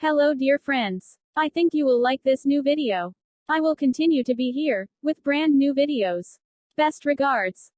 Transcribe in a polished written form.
Hello dear friends. I think you will like this new video. I will continue to be here, with brand new videos. Best regards.